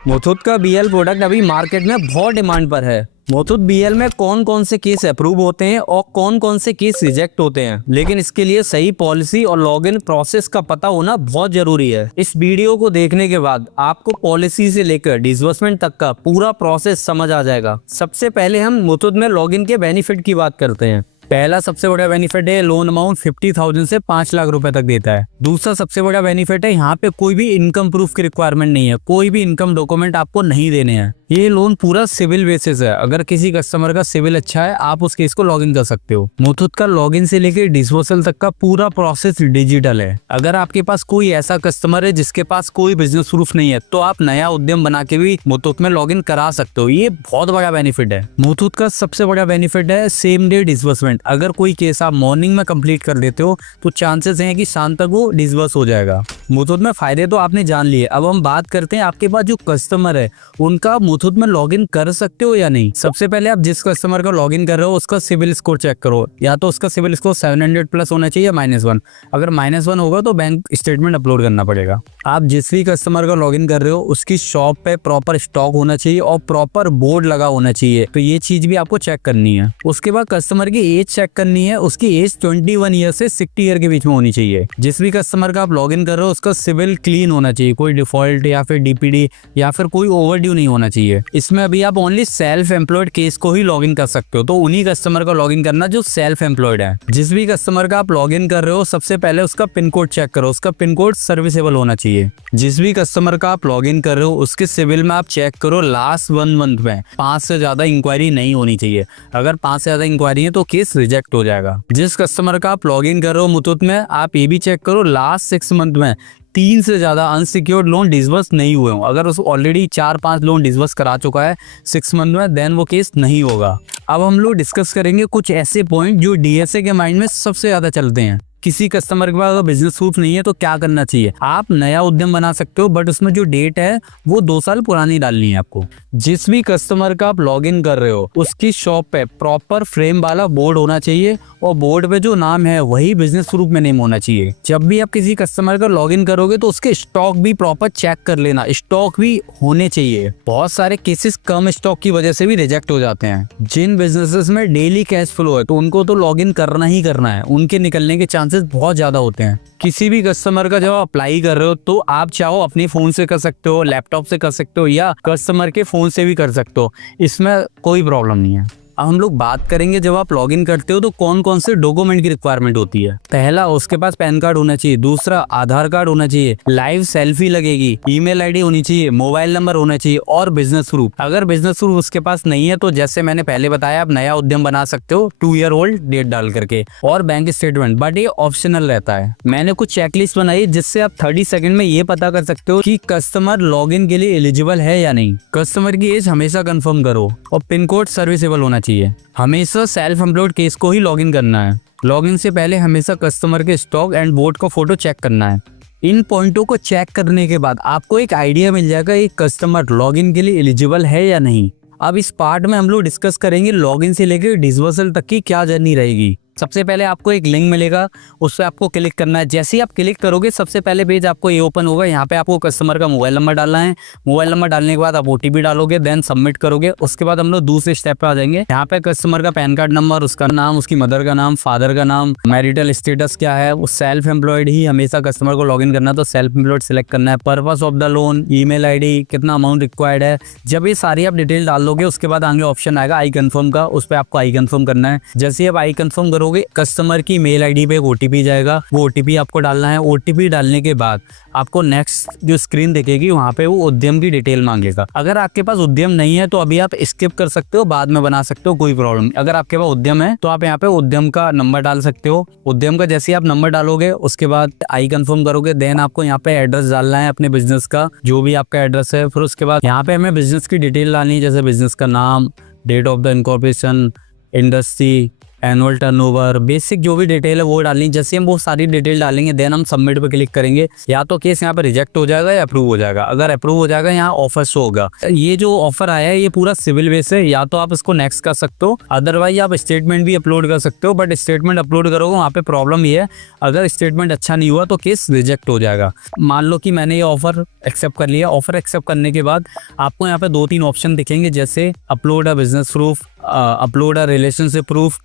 मुथूट का BL product अभी market में बहुत डिमांड पर है। मुथूट बीएल में कौन कौन से केस अप्रूव होते हैं और कौन कौन से केस रिजेक्ट होते हैं, लेकिन इसके लिए सही पॉलिसी और लॉगिन प्रोसेस का पता होना बहुत जरूरी है। इस वीडियो को देखने के बाद आपको पॉलिसी से लेकर डिसबर्समेंट तक का पूरा प्रोसेस समझ आ जाएगा। सबसे पहले हम मुथूट में लॉगिन के बेनिफिट की बात करते हैं। पहला सबसे बड़ा बेनिफिट है लोन अमाउंट 50,000 से 5 लाख रुपए तक देता है। दूसरा सबसे बड़ा बेनिफिट है यहाँ पे कोई भी इनकम प्रूफ की रिक्वायरमेंट नहीं है, कोई भी इनकम डॉक्यूमेंट आपको नहीं देने हैं। ये लोन पूरा सिविल बेसिस है। अगर किसी कस्टमर का सिविल अच्छा है आप उस केस को लॉगिन कर सकते हो। मुथूट का लॉगिन से लेकर डिस्बर्सल तक का पूरा प्रोसेस डिजिटल है। अगर आपके पास कोई ऐसा कस्टमर है जिसके पास कोई बिजनेस प्रूफ नहीं है तो आप नया उद्यम बना के भी मुथूट में लॉगिन करा सकते हो। ये बहुत बड़ा बेनिफिट है। मुथूट का सबसे बड़ा बेनिफिट है सेम डे डिस्बर्समेंट। अगर कोई केस आप मॉर्निंग में कंप्लीट कर देते हो तो चांसेस हैं कि शाम तक वो डिसबर्स हो जाएगा। मुथूट में फायदे तो आपने जान लिए। अब हम बात करते हैं आपके पास जो कस्टमर है उनका मुथूट में लॉगिन कर सकते हो या नहीं। सबसे पहले आप जिस कस्टमर का लॉगिन कर रहे हो उसका सिविल स्कोर चेक करो। या तो उसका सिविल स्कोर 700 प्लस होना चाहिए या -1। अगर -1 होगा तो बैंक स्टेटमेंट अपलोड करना पड़ेगा। आप जिस भी कस्टमर का लॉगिन कर रहे हो उसकी शॉप पे प्रॉपर स्टॉक होना चाहिए और प्रॉपर बोर्ड लगा होना चाहिए। तो ये चीज भी आपको चेक करनी है। उसके बाद कस्टमर की एज चेक करनी है। उसकी एज 21 ईयर से 60 ईयर के बीच में होनी चाहिए। जिस भी कस्टमर का आप लॉगिन कर रहे हो उसका सिविल क्लीन होना चाहिए। कोई डिफॉल्ट या फिर डीपीडी या फिर कोई ओवरड्यू नहीं होना चाहिए। इसमें अभी आप ओनली सेल्फ एम्प्लॉयड केस को ही लॉगिन कर सकते हो। तो उन्हीं कस्टमर का लॉगिन करना जो सेल्फ एम्प्लॉयड है। जिस भी कस्टमर का आप लॉगिन कर रहे हो सबसे पहले उसका पिन कोड चेक करो। उसका पिन कोड सर्विसेबल होना चाहिए। जिस भी कस्टमर का आप लॉगिन कर रहे हो उसके सिविल में आप चेक करो लास्ट 1 मंथ में 5 से ज्यादा इंक्वायरी नहीं होनी चाहिए। अगर 5 से ज्यादा इंक्वायरी है तो केस रिजेक्ट हो जाएगा। जिस कस्टमर का आप लॉगिन कर रहे हो मुथूट में आप ये भी चेक करो लास्ट 6 मंथ में 3 से ज्यादा अनसिक्योर्ड लोन डिसबर्स नहीं हुए हो। अगर उस ऑलरेडी 4-5 लोन डिसबर्स करा चुका है 6 मंथ में देन वो केस नहीं होगा। अब हम लोग डिस्कस करेंगे कुछ ऐसे पॉइंट जो डीएसए के माइंड में सबसे ज्यादा चलते हैं। किसी कस्टमर के पास अगर बिजनेस प्रूफ नहीं है तो क्या करना चाहिए। आप नया उद्यम बना सकते हो बट उसमें जो डेट है वो 2 साल पुरानी डालनी है आपको। जिस भी कस्टमर का आप लॉगिन कर रहे हो उसकी शॉप पे प्रॉपर फ्रेम वाला बोर्ड होना चाहिए और बोर्ड पे जो नाम है वही बिजनेस प्रूफ में नेम होना चाहिए। जब भी आप किसी कस्टमर का लॉगिन करोगे तो उसके स्टॉक भी प्रॉपर चेक कर लेना। स्टॉक भी होने चाहिए। बहुत सारे केसेस कम स्टॉक की वजह से भी रिजेक्ट हो जाते हैं। जिन बिजनेसेस में डेली कैश फ्लो है तो उनको तो लॉगिन करना ही करना है। उनके निकलने के चांसेस बहुत ज्यादा होते हैं। किसी भी कस्टमर का जब अप्लाई कर रहे हो तो आप चाहो अपने फोन से कर सकते हो, लैपटॉप से कर सकते हो या कस्टमर के फोन से भी कर सकते हो। इसमें कोई प्रॉब्लम नहीं है। अब हम लोग बात करेंगे जब आप लॉगिन करते हो तो कौन कौन से डॉक्यूमेंट की रिक्वायरमेंट होती है। पहला उसके पास पैन कार्ड होना चाहिए। दूसरा आधार कार्ड होना चाहिए। लाइव सेल्फी लगेगी। ईमेल आईडी होनी चाहिए। मोबाइल नंबर होना चाहिए और बिजनेस प्रूफ। अगर बिजनेस प्रूफ उसके पास नहीं है तो जैसे मैंने पहले बताया आप नया उद्यम बना सकते हो 2 ईयर ओल्ड डेट डाल करके और बैंक स्टेटमेंट, बट ये ऑप्शनल रहता है। मैंने कुछ चेकलिस्ट बनाई जिससे आप 30 सेकंड में ये पता कर सकते हो कि कस्टमर लॉगिन के लिए एलिजिबल है या नहीं। कस्टमर की एज हमेशा कंफर्म करो और पिन कोड सर्विसेबल होना चाहिए। हमेशा सेल्फ एम्प्लॉयड केस को ही लॉगिन करना है। लॉगिन से पहले हमेशा कस्टमर के स्टॉक एंड बोर्ड का फोटो चेक करना है। इन पॉइंटों को चेक करने के बाद आपको एक आइडिया मिल जाएगा एक कस्टमर लॉगिन के लिए एलिजिबल है या नहीं। अब इस पार्ट में हम लोग डिस्कस करेंगे लॉगिन से लेकर डिसबर्सल तक की क्या जर्नी रहेगी। सबसे पहले आपको एक लिंक मिलेगा, उस पर आपको क्लिक करना है। जैसे ही आप क्लिक करोगे सबसे पहले पेज आपको ये ओपन होगा। यहाँ पे आपको कस्टमर का मोबाइल नंबर डालना है। मोबाइल नंबर डालने के बाद आप ओटीपी डालोगे, देन सबमिट करोगे। उसके बाद हम लोग दूसरे स्टेप पे आ जाएंगे। यहाँ पे कस्टमर का पैन कार्ड नंबर, उसका नाम, उसकी मदर का नाम, फादर का नाम, मैरिटल स्टेटस क्या है। वो सेल्फ एम्प्लॉयड ही हमेशा कस्टमर को लॉगिन करना है तो सेल्फ एम्प्लॉयड सिलेक्ट करना है। Purpose of the loan, email ID, कितना अमाउंट रिक्वायर्ड है। जब ये सारी आप डिटेल डाल लोगे उसके बाद आगे ऑप्शन आएगा आई कन्फर्म का, उस पर आपको आई कन्फर्म करना है। जैसे आप आई कन्फर्म करोगे कस्टमर की मेल आईडी पे एक ओटीपी जाएगा। वो ओटीपी आपको डालना है। ओटीपी डालने के बाद आपको नेक्स्ट जो स्क्रीन दिखेगी वहां पे वो उद्यम की डिटेल मांगेगा। अगर आपके पास उद्यम नहीं है तो अभी आप स्किप कर सकते हो, बाद में बना सकते हो, कोई प्रॉब्लम नहीं। अगर आपके पास उद्यम है तो आप यहाँ पे उद्यम का नंबर डाल सकते हो। उद्यम का जैसे आप नंबर डालोगे उसके बाद आई कन्फर्म करोगे, देन आपको यहाँ पे एड्रेस डालना है अपने बिजनेस का, जो भी आपका एड्रेस है। फिर उसके बाद यहाँ पे हमें बिजनेस की डिटेल डालनी है, जैसे बिजनेस का नाम, date of the incorporation, industry, annual turnover, basic जो भी डिटेल है वो डालनी। जैसे हम वो सारी डिटेल डालेंगे देन हम सबमिट पे क्लिक करेंगे, या तो केस यहाँ पे रिजेक्ट हो जाएगा या अप्रूव हो जाएगा। अगर अप्रूव हो जाएगा यहाँ ऑफर शो होगा। ये जो ऑफर आया है ये पूरा सिविल बेस है, या तो आप इसको नेक्स्ट कर सकते हो, अदरवाइज आप स्टेटमेंट भी अपलोड कर सकते हो। बट स्टेटमेंट अपलोड करोगे वहाँ पे प्रॉब्लम ये है, अगर स्टेटमेंट अच्छा नहीं हुआ तो केस रिजेक्ट हो जाएगा। मान लो कि मैंने ये ऑफर एक्सेप्ट कर लिया। ऑफर एक्सेप्ट करने के बाद आपको यहाँ पे 2-3 ऑप्शन दिखेंगे, जैसे upload a business proof, upload a relationship proof,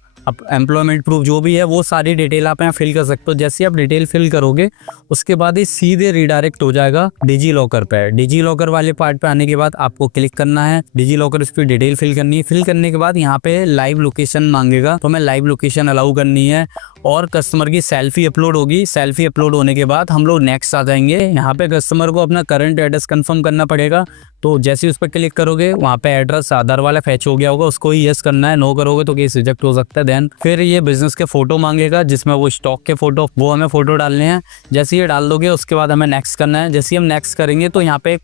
employment proof, जो भी है वो सारी डिटेल आप यहाँ फिल कर सकते हो। जैसे आप डिटेल फिल करोगे उसके बाद ये सीधे रिडायरेक्ट हो जाएगा डिजी लॉकर पे। डिजी लॉकर वाले पार्ट पे आने के बाद आपको क्लिक करना है, डिजी लॉकर उस पर डिटेल फिल करनी है। फिल करने के बाद यहाँ पे लाइव लोकेशन मांगेगा, तो हमें लाइव लोकेशन अलाउ करनी है, और कस्टमर की सेल्फी अपलोड होगी। सेल्फी अपलोड होने के बाद हम लोग नेक्स्ट आ जाएंगे। यहाँ पे कस्टमर को अपना करंट एड्रेस कंफर्म करना पड़ेगा, तो जैसे उस पर क्लिक करोगे वहाँ पे एड्रेस आधार वाला फैच हो गया होगा, उसको ही यस करना है। नो करोगे तो केस रिजेक्ट हो सकता है। देन फिर ये बिजनेस के फोटो मांगेगा, जिसमें वो स्टॉक के फोटो, वो हमें फोटो डालने हैं। जैसे ये डाल दोगे उसके बाद हमें नेक्स्ट करना है। जैसे हम नेक्स्ट करेंगे तो यहाँ पे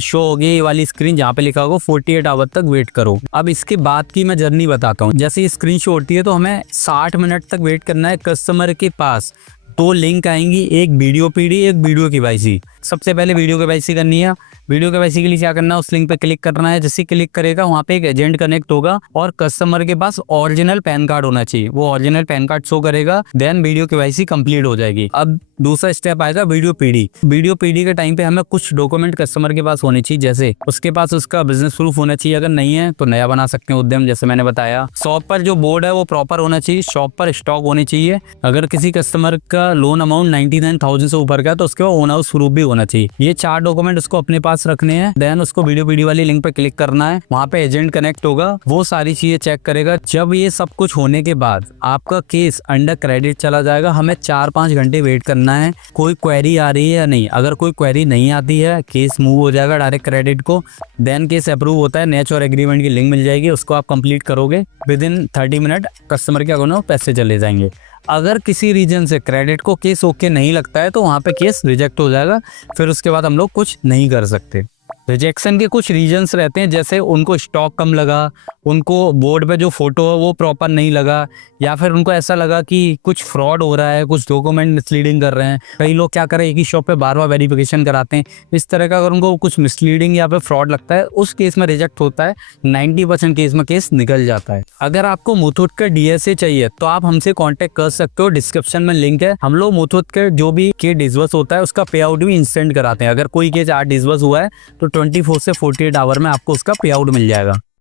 शो होगी ये वाली स्क्रीन जहाँ पे लिखा होगा 48 आवर तक वेट करो। अब इसके बाद की मैं जर्नी बताता हूँ। जैसे ये स्क्रीन शो होती है तो हमें 60 मिनट तक वेट करना है। कस्टमर के पास 2 लिंक आएंगी, एक वीडियो पीडी, एक वीडियो केवाईसी। सबसे पहले वीडियो केवाईसी करनी है। वीडियो केवाईसी के लिए क्या करना है, उस लिंक पे क्लिक करना है। जैसे क्लिक करेगा वहाँ पे एक एजेंट कनेक्ट होगा, और कस्टमर के पास ओरिजिनल पैन कार्ड होना चाहिए, वो ओरिजिनल पैन कार्ड शो करेगा। देन वीडियो केवाईसी कंप्लीट हो जाएगी। अब दूसरा स्टेप आएगा वीडियो पीडी। वीडियो पीडी के टाइम पे हमें कुछ डॉक्यूमेंट कस्टमर के पास होने चाहिए, जैसे उसके पास उसका बिजनेस प्रूफ होना चाहिए, अगर नहीं है तो नया बना सकते हैं उद्यम, जैसे मैंने बताया। शॉप पर जो बोर्ड है वो प्रॉपर होना चाहिए, शॉप पर स्टॉक होनी चाहिए। अगर किसी कस्टमर का लोन अमाउंट 99,000 से ऊपर का है तो उसके बाद ओन हाउस प्रूफ भी होना चाहिए। ये 4 डॉक्यूमेंट उसको अपने पास रखने हैं। देन उसको वीडियो पीडी वाली लिंक पे क्लिक करना है, वहाँ पे एजेंट कनेक्ट होगा, वो सारी चीजें चेक करेगा। जब ये सब कुछ होने के बाद आपका केस अंडर क्रेडिट चला जाएगा। हमें 4-5 घंटे वेट करना है कोई क्वेरी आ रही है या नहीं। अगर कोई क्वेरी नहीं आती है केस मूव हो जाएगा डायरेक्ट क्रेडिट को। देन केस अप्रूव होता है, नेच और एग्रीमेंट की लिंक मिल जाएगी, उसको आप कंप्लीट करोगे। विद इन 30 मिनट कस्टमर के अकाउंट में पैसे चले जाएंगे। अगर किसी रीजन से क्रेडिट को केस ओके नहीं लगता है तो वहाँ पे केस रिजेक्ट हो जाएगा, फिर उसके बाद हम लोग कुछ नहीं कर सकते। रिजेक्शन के कुछ रीजंस रहते हैं, जैसे उनको स्टॉक कम लगा, उनको बोर्ड पे जो फोटो है वो प्रॉपर नहीं लगा, या फिर उनको ऐसा लगा कि कुछ फ्रॉड हो रहा है, कुछ डॉक्यूमेंट मिसलीडिंग कर रहे हैं। कई लोग क्या करें, एक ही शॉप पे बार-बार वेरिफिकेशन कराते हैं। इस तरह का अगर उनको कुछ मिसलीडिंग या फिर फ्रॉड लगता है, उस केस में रिजेक्ट होता है। 90% केस में केस निकल जाता है। अगर आपको मुथूट का DSA चाहिए तो आप हमसे कॉन्टेक्ट कर सकते हो, डिस्क्रिप्शन में लिंक है। हम लोग मुथूट के जो भी केस डिसबर्स होता है उसका पे आउट भी इंस्टेंट कराते हैं। अगर कोई केस आज डिसबर्स हुआ है तो 24 से 48 आवर में आपको उसका पे आउट मिल जाएगा।